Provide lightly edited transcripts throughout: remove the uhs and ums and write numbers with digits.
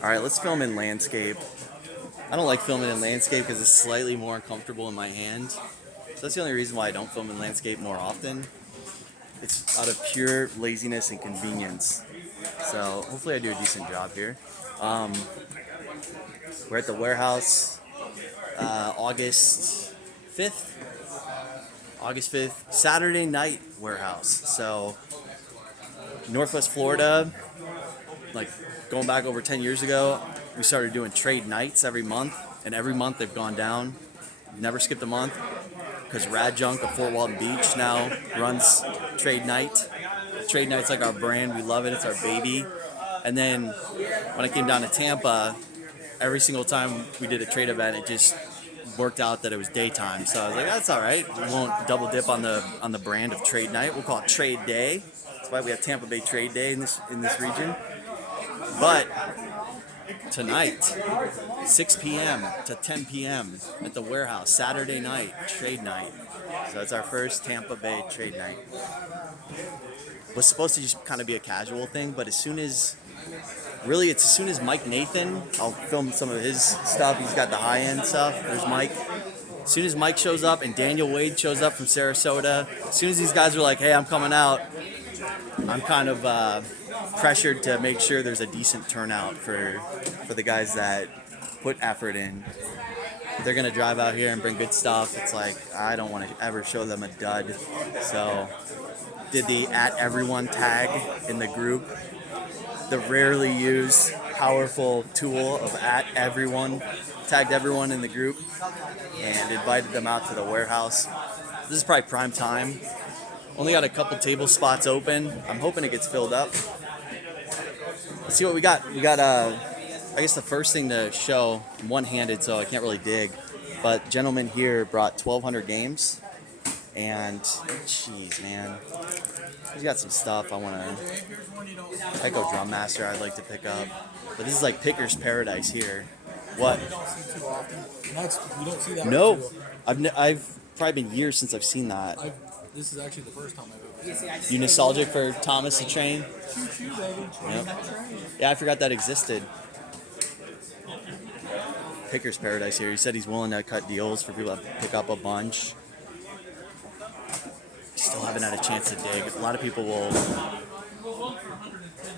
All right, let's film in landscape. I don't like filming in landscape because it's slightly more uncomfortable in my hand. So that's the only reason why I don't film in landscape more often. It's out of pure laziness and convenience. So hopefully I do a decent job here. Um, we're at the warehouse, August 5th. August 5th, Saturday night warehouse. So Northwest Florida, like going back over 10 years ago, we started doing trade nights every month, and every month they've gone down. Never skipped a month because Rad Junk of Fort Walton Beach now runs trade night. Trade night's like our brand. We love it. It's our baby. And then when I came down to Tampa, every single time we did a trade event, it just worked out that it was daytime. So I was like, that's all right. We won't double dip on the brand of trade night. We'll call it trade day. That's why we have Tampa Bay Trade Day in this region. But tonight, 6 p.m. to 10 p.m. at the warehouse, Saturday night, trade night. So it's our first Tampa Bay trade night. It was supposed to just kind of be a casual thing, but as soon as Mike Nathan, I'll film some of his stuff. He's got the high-end stuff. There's Mike. As soon as Mike shows up and Daniel Wade shows up from Sarasota, as soon as these guys are like, hey, I'm coming out, I'm kind of pressured to make sure there's a decent turnout for the guys that put effort in. If they're going to drive out here and bring good stuff, it's like, I don't want to ever show them a dud. So did the @everyone tag in the group, the rarely used, powerful tool of @everyone, tagged everyone in the group and invited them out to the warehouse. This is probably prime time. Only got a couple table spots open. I'm hoping it gets filled up. Let's see what we got. We got, I guess the first thing to show, I'm one-handed, so I can't really dig, but gentleman here brought 1,200 games, and jeez, man, he's got some stuff I want to, Echo Drum Master I'd like to pick up, but this is like Picker's Paradise here. What? You don't see too often. You don't see that. No, I've probably been years since I've seen that. This is actually the first time I've ever seen it. You nostalgic for Thomas the Train? Choo-choo, baby. Yep. Yeah, I forgot that existed. Picker's Paradise here. He said he's willing to cut deals for people to pick up a bunch. Still haven't had a chance to dig. A lot of people will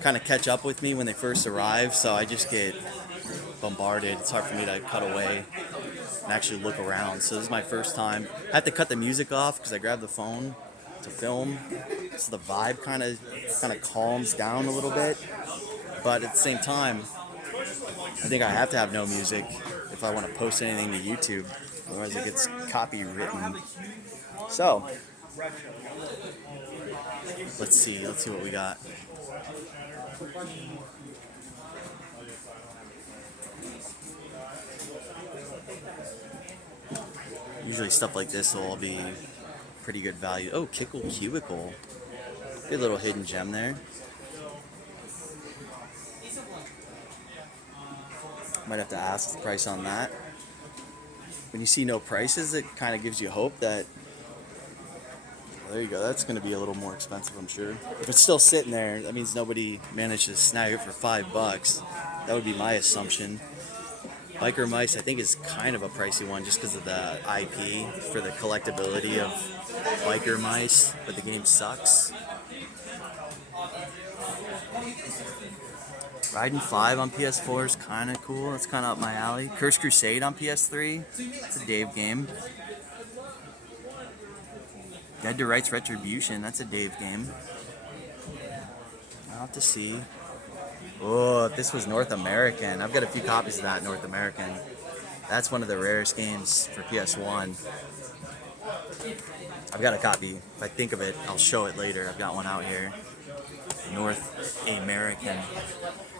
kind of catch up with me when they first arrive, so I just get bombarded. It's hard for me to cut away and actually look around. So this is my first time. I have to cut the music off because I grabbed the phone to film, so the vibe kind of calms down a little bit. But at the same time, I think I have to have no music if I want to post anything to YouTube, otherwise it gets copywritten. So let's see what we got. Usually stuff like this will all be pretty good value. Oh, Kickle Cubicle. Good little hidden gem there. Might have to ask the price on that. When you see no prices, it kind of gives you hope that, well, there you go, that's going to be a little more expensive, I'm sure. If it's still sitting there, that means nobody managed to snag it for $5. That would be my assumption. Biker Mice, I think, is kind of a pricey one just because of the IP for the collectability of Biker Mice, but the game sucks. Raiden 5 on PS4 is kind of cool. That's kind of up my alley. Curse Crusade on PS3. It's a Dave game. Dead to Rights Retribution. That's a Dave game. I'll have to see. Oh, if this was North American. I've got a few copies of that North American. That's one of the rarest games for PS1. I've got a copy. If I think of it, I'll show it later. I've got one out here. North American.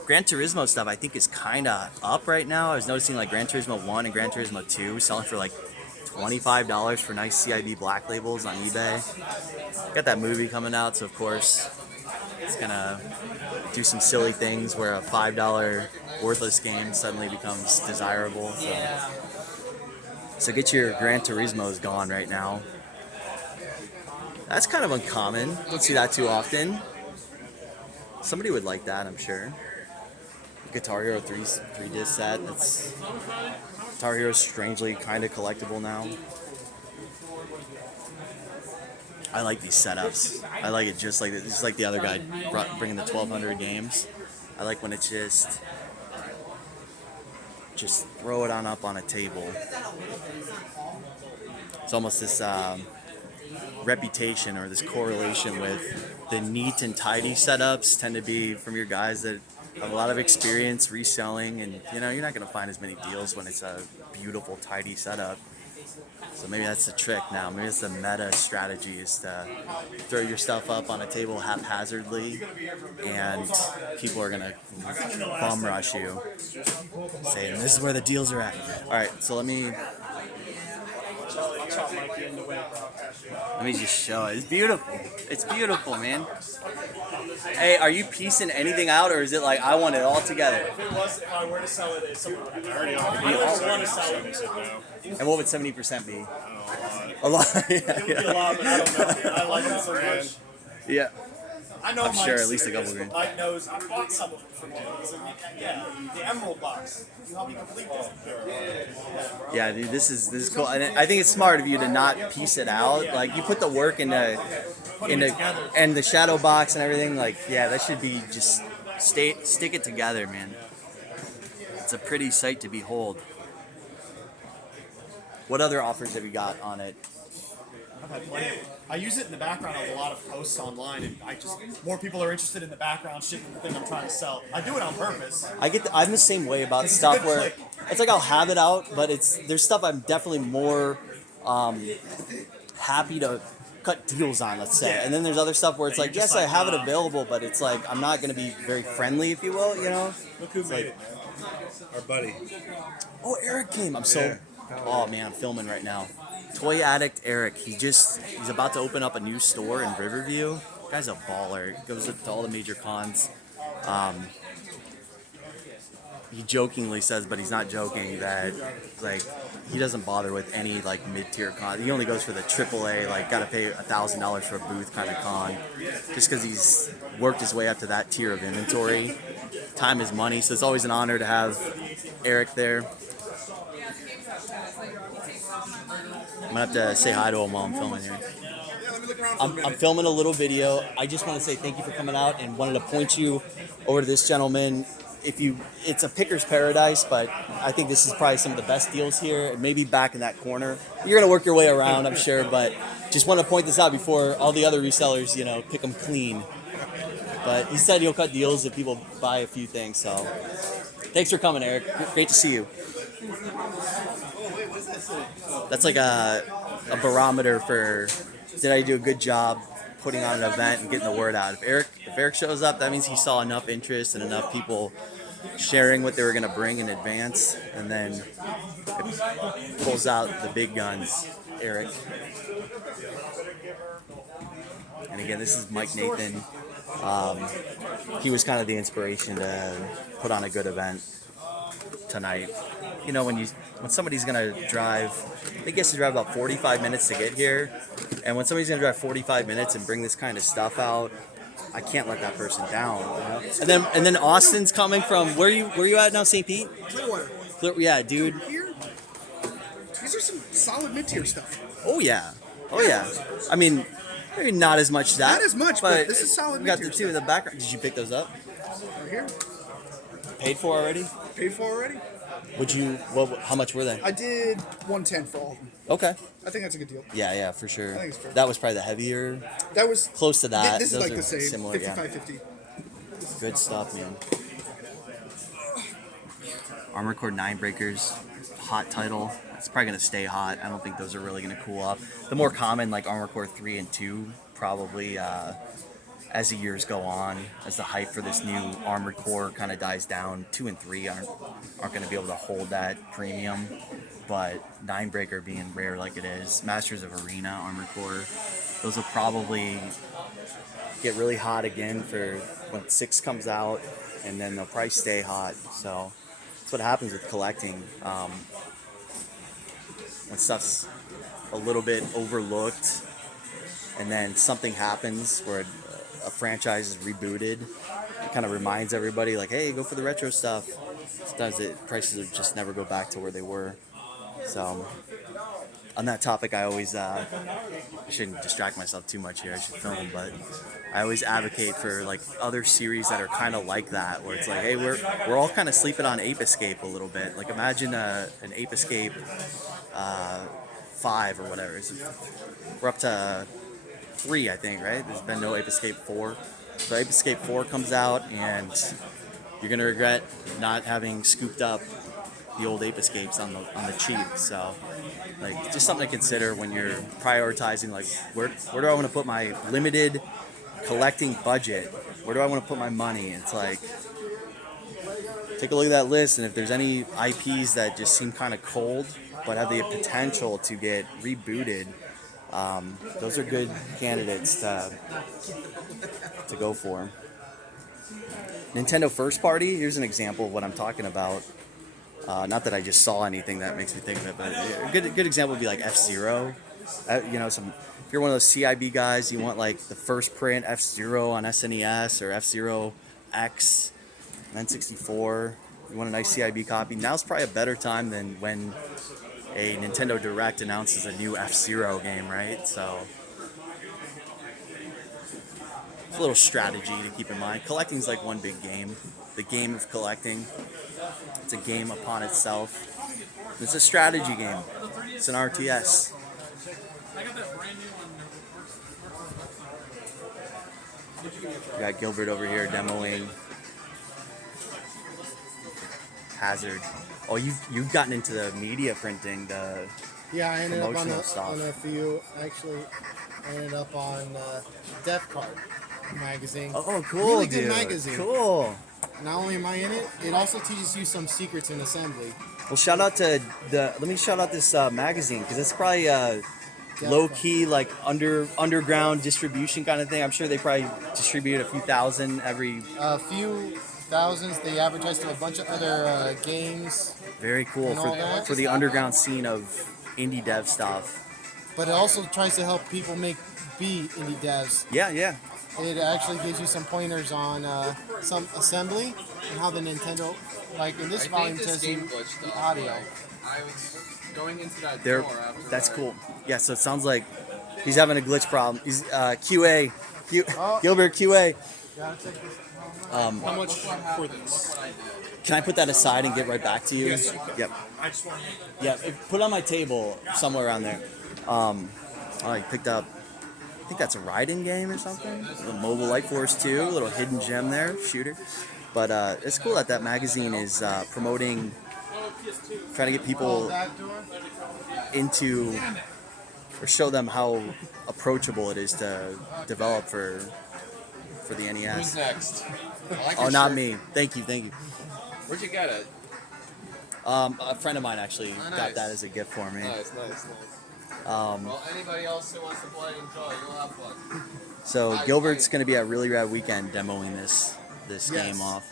Gran Turismo stuff I think is kind of up right now. I was noticing like Gran Turismo 1 and Gran Turismo 2 selling for like $25 for nice CIB black labels on eBay. Got that movie coming out, so of course it's gonna do some silly things where a $5 worthless game suddenly becomes desirable. So get your Gran Turismos gone right now. That's kind of uncommon. Don't see that too often. Somebody would like that, I'm sure. Guitar Hero 3 disc set. That's Guitar Hero is strangely kind of collectible now. I like these setups. I like it just like the other guy bringing the 1,200 games. I like when it's just throw it on up on a table. It's almost this reputation or this correlation with the neat and tidy setups tend to be from your guys that have a lot of experience reselling, and you're not going to find as many deals when it's a beautiful, tidy setup. So maybe that's the trick now. Maybe it's the meta strategy is to throw your stuff up on a table haphazardly, and people are gonna bum rush you, saying this is where the deals are at. All right, so let me just show it. It's beautiful. It's beautiful, man. Hey, are you piecing anything out, or is it like I want it all together? If I were to sell it, someone would already want to sell it. And what would 70% be? A lot. A lot. Yeah, It would be a lot, but I don't know. I like them so much. Yeah. I know I'm Mike's sure at least a serious, couple grand. but Mike knows I bought some of them from him. He said, yeah, the Emerald box. You help me complete this. Yeah, dude, this is cool, and I think it's smart of you to not piece it out. Like you put the work into and the shadow box and everything. Like, yeah, that should be just stick it together, man. It's a pretty sight to behold. What other offers have you got on it? I've had plenty. I use it in the background of a lot of posts online, and more people are interested in the background shit than the thing I'm trying to sell. I do it on purpose. I'm the same way about It's a stuff good where click. it's like I'll have it out, but there's stuff I'm definitely more happy to cut deals on, let's say. Yeah. And then there's other stuff where it's Yeah, like, you're yes, just I like, have it nah. available, but it's like I'm not going to be very friendly, if you will, Look who made it, man. Our buddy. Oh, Eric came. Yeah. Oh man, I'm filming right now. Toy Addict Eric. He's about to open up a new store in Riverview. Guy's a baller. Goes to all the major cons. He jokingly says, but he's not joking, that like he doesn't bother with any like mid-tier con. He only goes for the AAA, like gotta pay $1,000 for a booth kind of con, just because he's worked his way up to that tier of inventory. Time is money, so it's always an honor to have Eric there. I'm gonna have to say hi to him while I'm filming here. I'm filming a little video. I just want to say thank you for coming out and wanted to point you over to this gentleman. It's a picker's paradise, but I think this is probably some of the best deals here. Maybe back in that corner. You're gonna work your way around, I'm sure, but just want to point this out before all the other resellers, pick them clean. But he said he'll cut deals if people buy a few things. So thanks for coming, Eric. Great to see you. That's like a barometer for did I do a good job putting on an event and getting the word out. If Eric shows up, that means he saw enough interest and enough people sharing what they were going to bring in advance, and then it pulls out the big guns, Eric. And again, this is Mike Nathan. He was kind of the inspiration to put on a good event tonight. When somebody's gonna drive, I guess to drive about 45 minutes to get here, and when somebody's gonna drive 45 minutes and bring this kind of stuff out, I can't let that person down. And then Austin's coming from where you at now, St. Pete? Clearwater. Yeah, dude. Here, these are some solid mid-tier stuff. Oh yeah. I mean, maybe not as much that. Not as much, but this is solid We got the mid-tier two in the background. Did you pick those up? Right here, Paid for already? paid for already. How much were they? I did 110 for all of them. Okay. I think that's a good deal. Yeah, for sure. I think it's fair. That was probably the heavier, That was close to that. This is Those like are the same, similar, yeah. 55-50. Good stuff, man. Armor Core 9 Breakers, hot title. It's probably going to stay hot. I don't think those are really going to cool off. The more common, like Armor Core 3 and 2, probably as the years go on, as the hype for this new Armored Core kind of dies down, 2 and 3 aren't going to be able to hold that premium. But 9 Breaker being rare like it is, Masters of Arena, Armored Core, those will probably get really hot again for when 6 comes out, and then they'll probably stay hot. So that's what happens with collecting. When stuff's a little bit overlooked, and then something happens where a franchise is rebooted, it kind of reminds everybody like, hey, go for the retro stuff. Sometimes prices just never go back to where they were. So on that topic, I always I shouldn't distract myself too much here. I should film, but I always advocate for like other series that are kind of like that, where it's like, hey, we're all kind of sleeping on Ape Escape a little bit. Like imagine an Ape Escape 5 or whatever. We're up to 3, I think, right? There's been no Ape Escape 4. So Ape Escape 4 comes out, and you're gonna regret not having scooped up the old Ape Escapes on the cheap. So, like, just something to consider when you're prioritizing. Like, where do I want to put my limited collecting budget? Where do I want to put my money? It's like, take a look at that list, and if there's any IPs that just seem kind of cold but have the potential to get rebooted, those are good candidates to go for. Nintendo first party, here's an example of what I'm talking about. Not that I just saw anything that makes me think of it, but a good example would be like F-Zero. If you're one of those CIB guys, you want like the first print F-Zero on SNES or F-Zero X, N64. You want a nice CIB copy. Now's probably a better time than when a Nintendo Direct announces a new F-Zero game, right? So it's a little strategy to keep in mind. Collecting's like one big game. The game of collecting. It's a game upon itself. It's a strategy game. It's an RTS. We got Gilbert over here demoing Hazard. Oh, you've gotten into the media printing, the Yeah, I ended up promotional stuff. on a few. Actually, I ended up on Death Card magazine. Oh, cool, Really dude. good magazine. Cool. Not only am I in it, it also teaches you some secrets in assembly. Well, shout out to let me shout out this magazine, because it's probably low key, like underground distribution kind of thing. I'm sure they probably distribute a few thousand every. A few thousands. They advertise to a bunch of other games, Very cool and all that. for the underground scene of indie dev stuff. but it also tries to help people be indie devs. Yeah. It actually gives you some pointers on some assembly and how the Nintendo, like in this volume, tells you the audio. I was going into that There, door after that's that. cool. Yeah, so it sounds like he's having a glitch problem. He's QA, Oh. Gilbert QA. Gotta take this. How much for this? Can I put that aside and get right back to you? Yes, you can. Yep. I just want Yeah, put it on my table somewhere around there. I picked up, I think that's a ride-in game or something. A Mobile Light Force 2, a little hidden gem there, shooter. But it's cool that magazine is promoting, trying to get people That door. into, or show them how approachable it is to develop for the Who's NES. next? I like Oh, your not shirt. me. Thank you. Where'd you get it? A friend of mine actually Oh, got nice. that as a gift for me. Nice. Well, anybody else who wants to play, enjoy. You'll have fun. So Gilbert's going to be at Really Rad Weekend demoing this Yes. game off.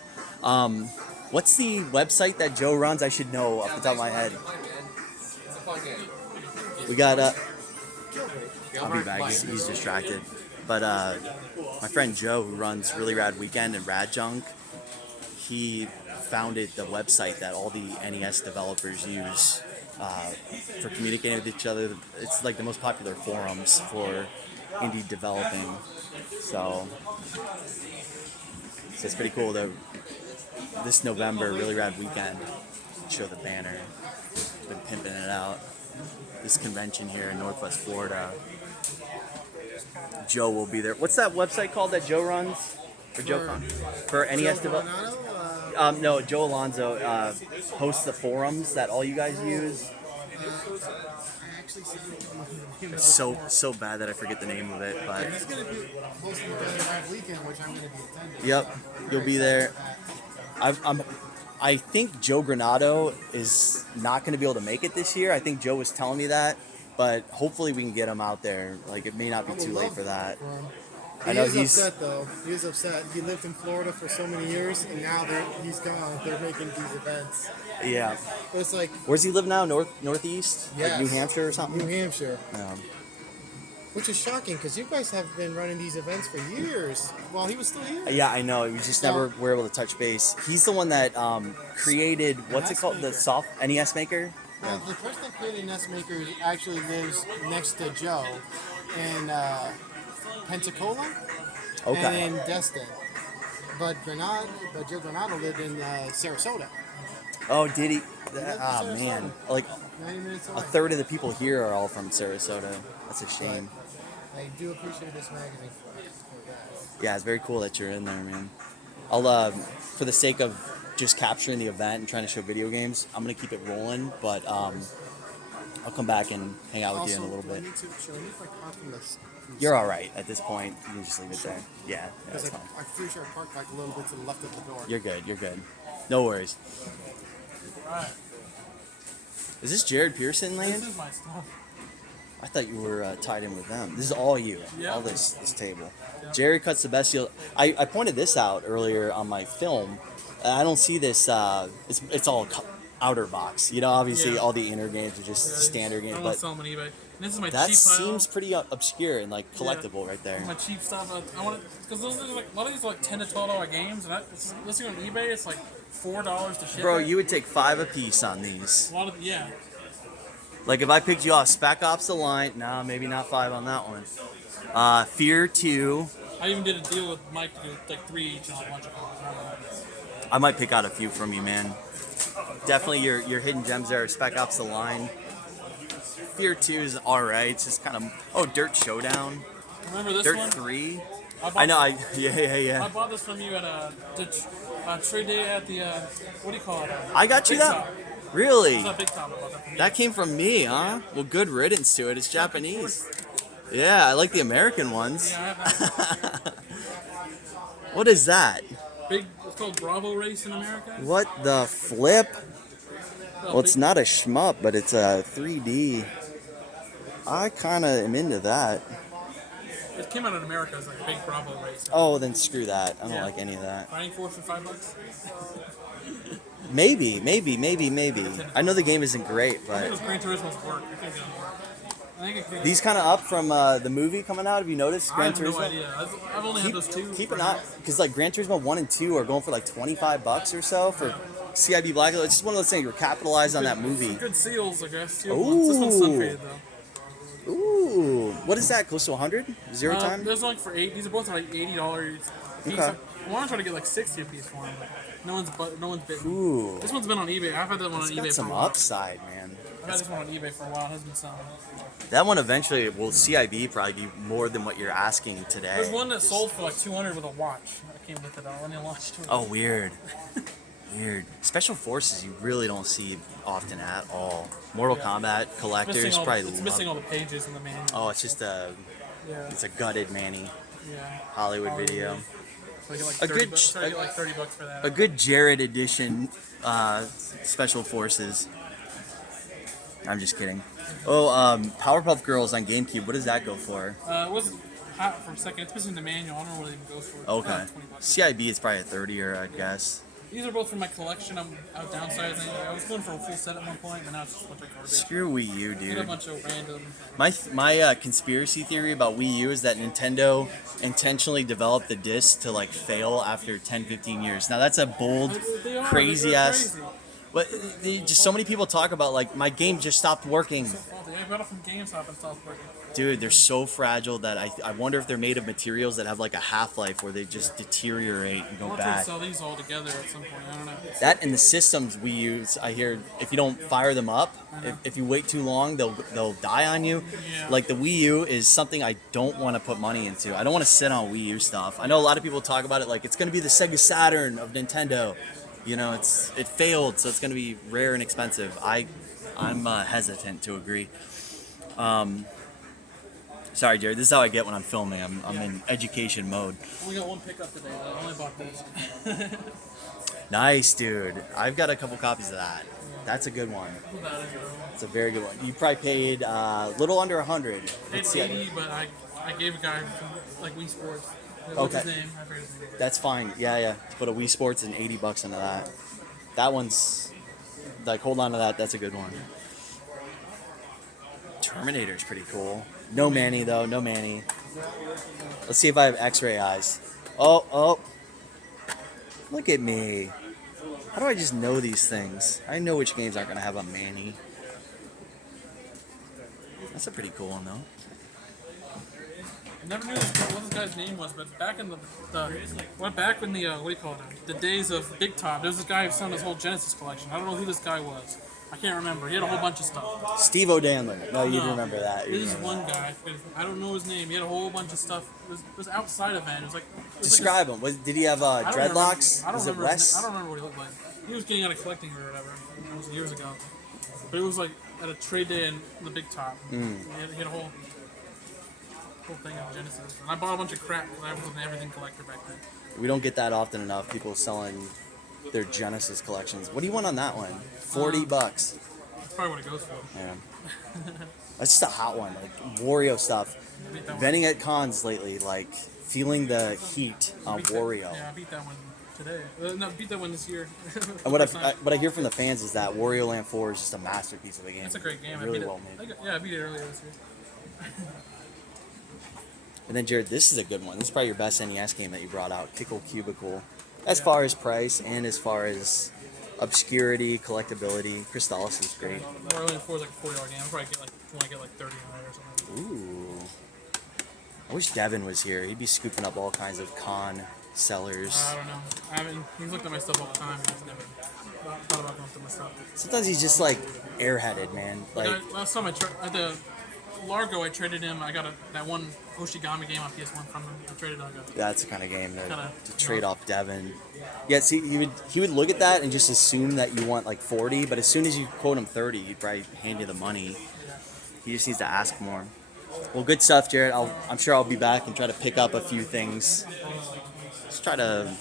What's the website that Joe runs? I should know off the top of my head. Fun, man. It's a fun game. We got I'll be Gilbert, back. Mike. He's distracted. But my friend Joe, who runs Really Rad Weekend and Rad Junk, he founded the website that all the NES developers use for communicating with each other. It's like the most popular forums for indie developing. So it's pretty cool. This November, Really Rad Weekend, show the banner. Been pimping it out. This convention here in Northwest Florida. Joe will be there. What's that website called that Joe runs? For NES development? No, Joe Alonzo hosts the forums that all you guys use. It's so bad that I forget the name of it, but He's gonna be hosting the Red Weekend, which I'm gonna be attending. yep, you'll be there. I think Joe Granado is not going to be able to make it this year. I think Joe was telling me that, but hopefully we can get him out there. Like, it may not be too late for that. I know He's upset though. He's upset. He lived in Florida for so many years, and now he's gone. They're making these events. Yeah. But it's like Where's he live now? Northeast? Like Yes. New Hampshire or something? New Hampshire. Which is shocking because you guys have been running these events for years while he was still here. Yeah, I know. We just never were able to touch base. He's the one that created what's it called, the maker. soft NES maker. Well, the person that created Nest Maker actually lives next to Joe in Pensacola Okay. and in Destin. But Joe Granado lived in Sarasota. Oh, did he? lives in Ah, Sarasota. man. Like 90 minutes a away. third of the people here are all from Sarasota. That's a shame. I do appreciate this magazine for that. Yeah, it's very cool that you're in there, man. I'll, for the sake of just capturing the event and trying to show video games, I'm gonna keep it rolling. But I'll come back and hang out with you in a little bit. Should I need my car from this? You're all right at this point. You can just leave it there. Yeah, Because that's fine. I'm pretty sure I parked like a little bit to the left of the door. You're good. You're good. No worries. Is this Jared Pearson land? This is my stuff. I thought you were tied in with them. This is all you. Yeah. All this table. Jerry cuts the best deal. I pointed this out earlier on my film. I don't see this. It's all outer box. You know, obviously Yeah. all the inner games are just standard I games, don't want but to sell them on eBay. And this is my that cheap pile. seems pretty obscure and like collectible right there. My cheap stuff. I want because those are like a lot of these are like $10 to $12 games, and listing on eBay it's like $4 to ship. Bro, it. you would take 5 a piece on these. A lot of Like if I picked you off Spec Ops the Line, nah, maybe not 5 on that one. Fear 2. I even did a deal with Mike to do like 3 each and a bunch of copies. I might pick out a few from you, man. Definitely your hidden gems there. Spec Ops the Line. Fear 2 is alright. It's just kind of Dirt Showdown. Remember this Dirt one? 3. bought- I know. I I bought this from you at the trade day at the what do you call it? I got you Big that. Top. Really? It's not Big Top. I bought that from you. That came from me, huh? Well, good riddance to it. It's Japanese. Yeah, I like the American ones. Yeah, I have that. What is that? Big. It's called Bravo Race in America. What the flip? Well, it's big- not a shmup, but it's a 3D. I kind of am into that. It came out in America as like Big Bravo Race. Oh, then screw that. I don't Yeah. like any of that. Fighting Force for $5. Maybe. I know the game isn't great, I think but it was Gran Turismo's work. I think it was work. I think it could. these kind of up from the movie coming out. Have you noticed? I Gran have no Turismo? idea. I've only had those two. Keep for an eye, because like Gran Turismo 1 and 2 are going for like $25 or so for CIB Black. It's just one of those things. You're capitalized on that movie. Good seals, I guess. Sealed ones. This one's sun faded though. Ooh, what is that? Close to 100? Zero time? There's like for $8. These are both like $80 piece. Okay. I want to try to get like 60 a piece for them, but no one's bitten. Ooh, This one's been on eBay. I've had that one it's on got eBay for a some while. upside, man. I've had this one on eBay for a while. It hasn't been selling. That one eventually will CIB probably be more than what you're asking today. There's one that Just- sold for like 200 with a watch. I came with it all, and it launched to it. Oh, weird. Weird. Special Forces you really don't see often at all. Mortal Kombat collectors probably It's love. missing all the pages in the manual. Oh, it's just a Yeah. it's a gutted Manny Yeah. Hollywood video. So I get like A 30 good bucks. Try to get like $30 for that. A good Jared edition Special Forces. I'm just kidding. Oh, Powerpuff Girls on GameCube. What does that go for? It wasn't hot for a second. It's missing the manual. I don't know what it even goes for. Okay. $20. CIB is probably a 30er, I'd guess. These are both from my collection. I'm out downsizing. I was going for a full set at one point, but now it's just a bunch of garbage. Screw Wii U, I did a dude. bunch of random. My conspiracy theory about Wii U is that Nintendo intentionally developed the disc to like fail after 10, 15 years. Now that's a bold, They are, crazy they're ass. crazy. But just so many people talk about like my game just stopped working. Faulty. I bought it from GameStop and stopped working. Dude, they're so fragile that I wonder if they're made of materials that have like a half-life where they just deteriorate and I go want to try to bad. sell these all together at some point. I don't know. That and the systems we use, I hear if you don't fire them up, if you wait too long, they'll die on you. Yeah. Like the Wii U is something I don't want to put money into. I don't want to sit on Wii U stuff. I know a lot of people talk about it like it's going to be the Sega Saturn of Nintendo. You know, it failed, so it's going to be rare and expensive. I'm hesitant to agree. Sorry, Jared. This is how I get when I'm filming. I'm in education mode. Only got one pickup today. Though. I only bought this. Nice, dude. I've got a couple copies of that. That's a good one. About it, though. It's a very good one. You probably paid a little under 100. Let's It's see. 80, but I gave a guy from like Wii Sports. What's Okay. his name? I forget his name. That's fine. Yeah. Put a Wii Sports and $80 into that. That one's like hold on to that. That's a good one. Terminator's pretty cool. No Manny though. No Manny. Let's see if I have X-ray eyes. Oh. Look at me. How do I just know these things? I know which games aren't gonna have a Manny. That's a pretty cool one though. I never knew what this guy's name was, but back in the back in the what do you call it? The days of Big Top, there was this guy who selling his whole Genesis collection. I don't know who this guy was. I can't remember. He had a whole bunch of stuff. Steve O'Danler. No, you remember that. You There's remember one guy. I don't know his name. He had a whole bunch of stuff. It was outside of it. It was like Describe him. Did he have dreadlocks? I don't Was it remember. Wes? I don't remember what he looked like. He was getting out of collecting or whatever. It was years ago. But it was like at a trade day in the Big Top. He had a whole thing of Genesis. And I bought a bunch of crap because I was an everything collector back then. We don't get that often enough. People selling their Genesis collections. What do you want on that one? $40. That's probably what it goes for. Yeah. That's just a hot one. Like Wario stuff. I beat that one. Vending at cons lately, like feeling the heat on Beat that- Wario. Yeah, I beat that one today. No, beat that one this year. And what First time. I hear from the fans is that Wario Land 4 is just a masterpiece of a game. It's a great game. Really I beat well it. made. I beat it earlier this year. And then Jared, this is a good one. This is probably your best NES game that you brought out, Pickle Cubicle. As far as price and as far as obscurity, collectability, Crystallis is great. Mario Land 4 is like a $40 game. I'll probably get like 30 on it or something. Ooh. I wish Devin was here. He'd be scooping up all kinds of con sellers. I don't know. He's looked at my stuff all the time. He's never thought about going through my stuff. Sometimes he's just like airheaded, man. Like Last time at the Largo, I traded him. I got that one Hoshigami game on PS1 from him. I traded that's the kind of game Kinda, to trade off Devin. Yeah, see, he would look at that and just assume that you want like 40, but as soon as you quote him 30, he'd probably hand you the money. He just needs to ask more. Well, good stuff, Jared. I'm sure I'll be back and try to pick up a few things. Let's try to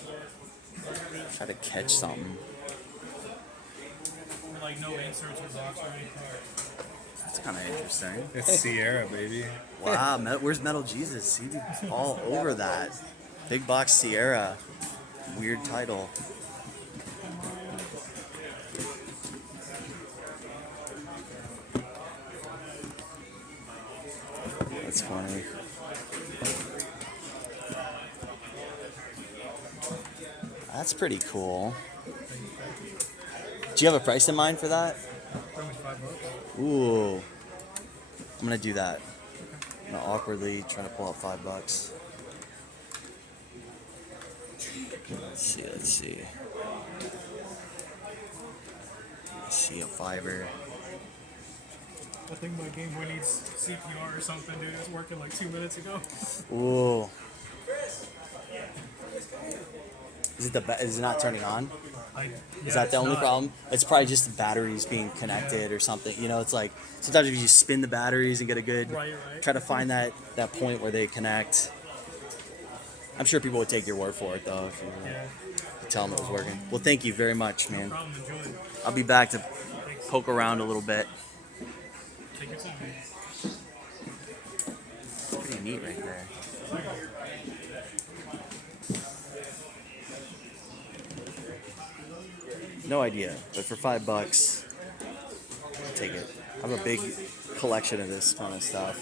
catch something. like no inserts or blocks or anything. That's kind of interesting. It's Sierra, baby. Wow, where's Metal Jesus? He's all over that. Big Box Sierra. Weird title. That's funny. That's pretty cool. Do you have a price in mind for that? Pretty much $5. Ooh. I'm gonna do that. I'm gonna awkwardly try to pull out $5. Let's see. Let's see a fiver. I think my Game Boy needs CPR or something, dude. It was working like 2 minutes ago. Ooh. Is it not turning on? Is that the only problem? It's probably just the batteries being connected or something. You know, it's like sometimes if you just spin the batteries and get a good, Right. try to find that point where they connect. I'm sure people would take your word for it though if you tell them it was working. Well, thank you very much, man. Problem, enjoy it. I'll be back to poke around a little bit. Take your time. Pretty neat right there. No idea, but for $5, I'll take it. I have a big collection of this kind of stuff.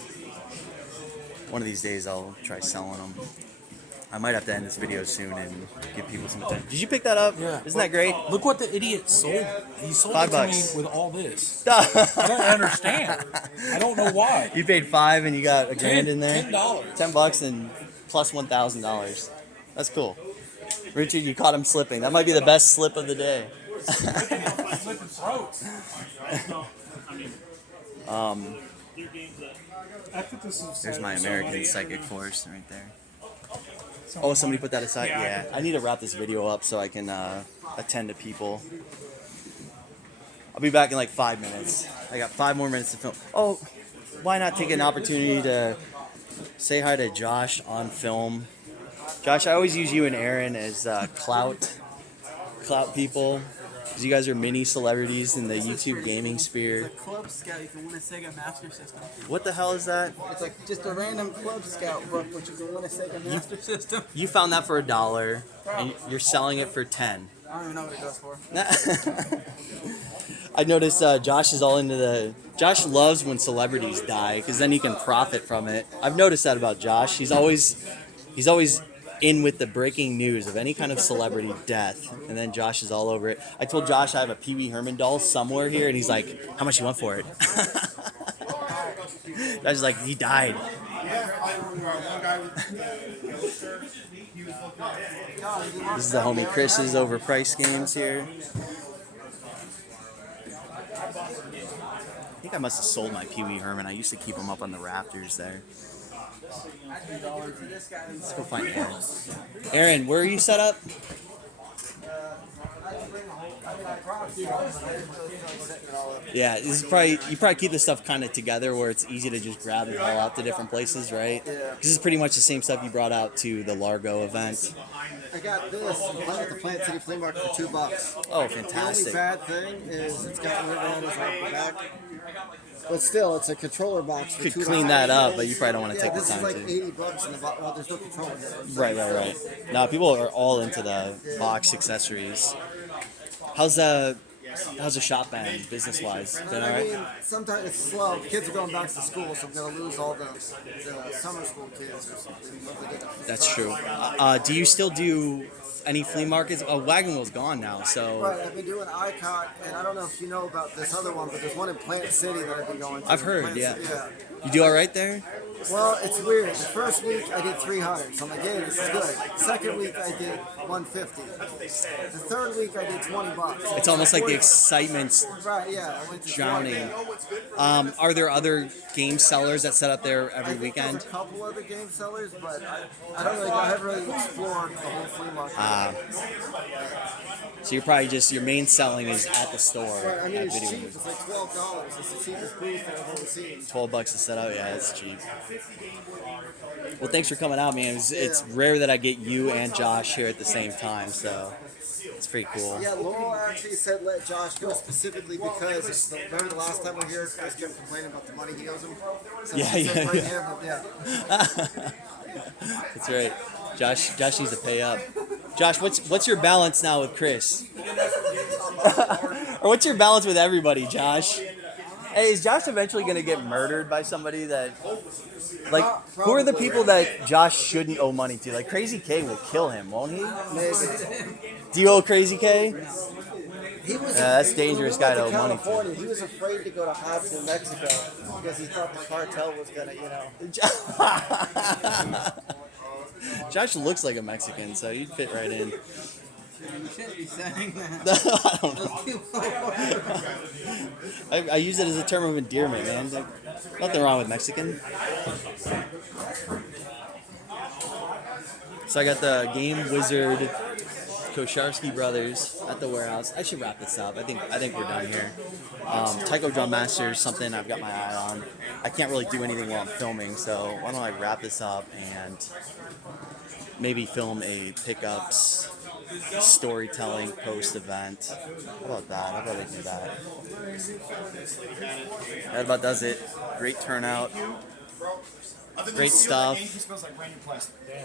One of these days I'll try selling them. I might have to end this video soon and give people some attention. Did you pick that up? Yeah. Isn't that great? Look what the idiot sold. He sold $5. it to me with all this. I don't understand. I don't know why. You paid $5 and you got a grand in there? $10. $10 and plus $1,000. That's cool. Richard, you caught him slipping. That might be the best slip of the day. There's my American Psychic Force right there. Oh, somebody put that aside? Yeah. I need to wrap this video up so I can attend to people. I'll be back in like 5 minutes. I got 5 more minutes to film. Oh, why not take an opportunity to say hi to Josh on film? Josh, I always use you and Aaron as clout people. Because you guys are mini celebrities in the YouTube gaming sphere. Club Scout, you can win a Sega Master System. What the hell is that? It's like just a random Club Scout book, but you can win a Sega Master System. You found that for $1, and you're selling it for $10. I don't even know what it goes for. I noticed Josh is all into the. Josh loves when celebrities die because then he can profit from it. I've noticed that about Josh. He's always in with the breaking news of any kind of celebrity death, and then Josh is all over it. I told Josh I have a Pee Wee Herman doll somewhere here, and he's like, "How much you want for it?" Josh is like, "He died." This is the homie Chris's overpriced games here. I think I must have sold my Pee Wee Herman. I used to keep them up on the rafters there. Let's go find Aaron. Aaron, where are you set up? Yeah, this is probably you probably keep this stuff kind of together where it's easy to just grab and haul out to different places, right? Yeah. This is pretty much the same stuff you brought out to the Largo event. I got this at the Plant City Flea Market for $2. Oh, The only fantastic! bad thing is it's got weird around his back. But still, it's a controller box. For Could $2. clean that up, but you probably don't want to Yeah, take the this is time like to. $80 in the box. Well, there's no controller there. Right. Now people are all into the box accessories. How's the shop been business wise? Been all I right? mean, sometimes it's slow. Kids are going back to school, so I'm going to lose all the summer school kids or something. That's true. Do you still do any flea markets? Oh, Wagon Wheel's gone now, so Right, I've been doing ICOT, and I don't know if you know about this other one, but there's one in Plant City that I've been going to. I've heard. Plant Yeah. City, yeah. You do all right there? Well, it's weird. The first week I did 300, so I'm like, hey, this is good. Second week I did 150. The third week I did $20. It's almost like the excitement's Right, yeah. I went to drowning. 20. Are there other game sellers that set up there every I think weekend? there's a couple other game sellers, but I don't really. I haven't really explored the whole flea market. So you're probably just your main selling is at the store. Right, I mean, at it's Video cheap. Games. It's like $12. It's the cheapest booth that I've ever seen. $12 to set out. Yeah, it's cheap. Well, thanks for coming out, man. It's rare that I get you and Josh here at the same time, so it's pretty cool. Yeah, Laurel actually said let Josh go specifically because remember the last time we were here, Chris kept complaining about the money he owes him. So Yeah, he said, yeah, bring yeah. him, yeah. That's right. Josh needs to pay up. Josh, what's your balance now with Chris? Or what's your balance with everybody, Josh? Hey, is Josh eventually gonna get murdered by somebody that like who are the people that Josh shouldn't owe money to? Like Crazy K will kill him, won't he? Maybe. Do you owe Crazy K? He was that's dangerous guy to owe money to. California. He was afraid to go to Hobbs in Mexico because he thought the cartel was gonna, Josh looks like a Mexican, so he'd fit right in. You shouldn't be saying that. I don't know. I use it as a term of endearment, man. Like, nothing wrong with Mexican. So I got the Game Wizard Kosharsky brothers at the warehouse. I should wrap this up. I think we're done here. Taiko Drum Master is something I've got my eye on. I can't really do anything while I'm filming, so why don't I wrap this up and maybe film a pickups storytelling post event. How about that? How about I do that? That about does it. Great turnout. Great stuff.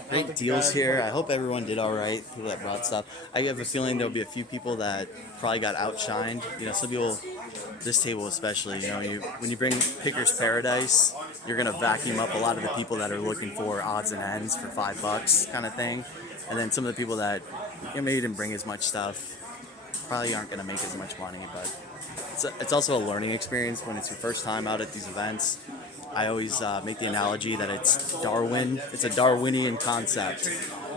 Great deals here. I hope everyone did all right. People that brought stuff. I have a feeling there'll be a few people that probably got outshined. Some people, this table especially, when you bring Picker's Paradise, you're gonna vacuum up a lot of the people that are looking for odds and ends for $5 kind of thing. And then some of the people that maybe didn't bring as much stuff probably aren't gonna make as much money. But it's also a learning experience when it's your first time out at these events. I always make the analogy that it's Darwin. It's a Darwinian concept.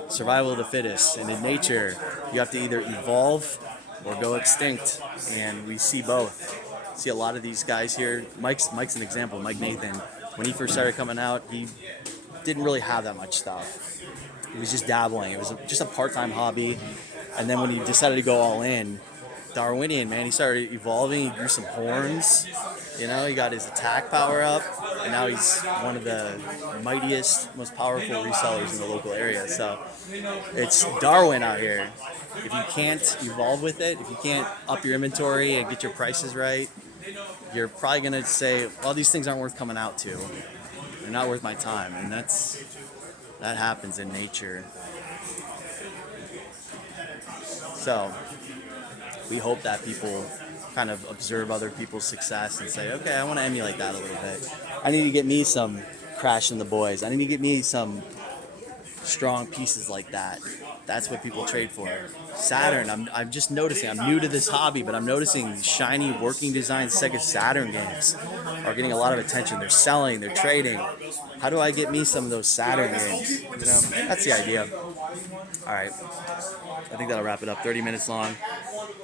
Survival of the fittest. And in nature, you have to either evolve or go extinct. And we see both. See a lot of these guys here. Mike's an example. Mike Nathan. When he first started coming out, he didn't really have that much stuff. He was just dabbling. It was just a part-time hobby. And then when he decided to go all in, Darwinian, man, he started evolving. He grew some horns. He got his attack power up, and now he's one of the mightiest, most powerful resellers in the local area. So it's Darwin out here. If you can't evolve with it, if you can't up your inventory and get your prices right, you're probably going to say, well, these things aren't worth coming out to. They're not worth my time. And that happens in nature. So we hope that people kind of observe other people's success and say, okay, I want to emulate that a little bit. I need to get me some Crash and the Boys. I need to get me some strong pieces like that. That's what people trade for. Saturn, I'm just noticing, I'm new to this hobby, but I'm noticing these shiny working design Sega Saturn games are getting a lot of attention. They're selling, they're trading. How do I get me some of those Saturn games? You know, that's the idea. All right, I think that'll wrap it up. 30 minutes long.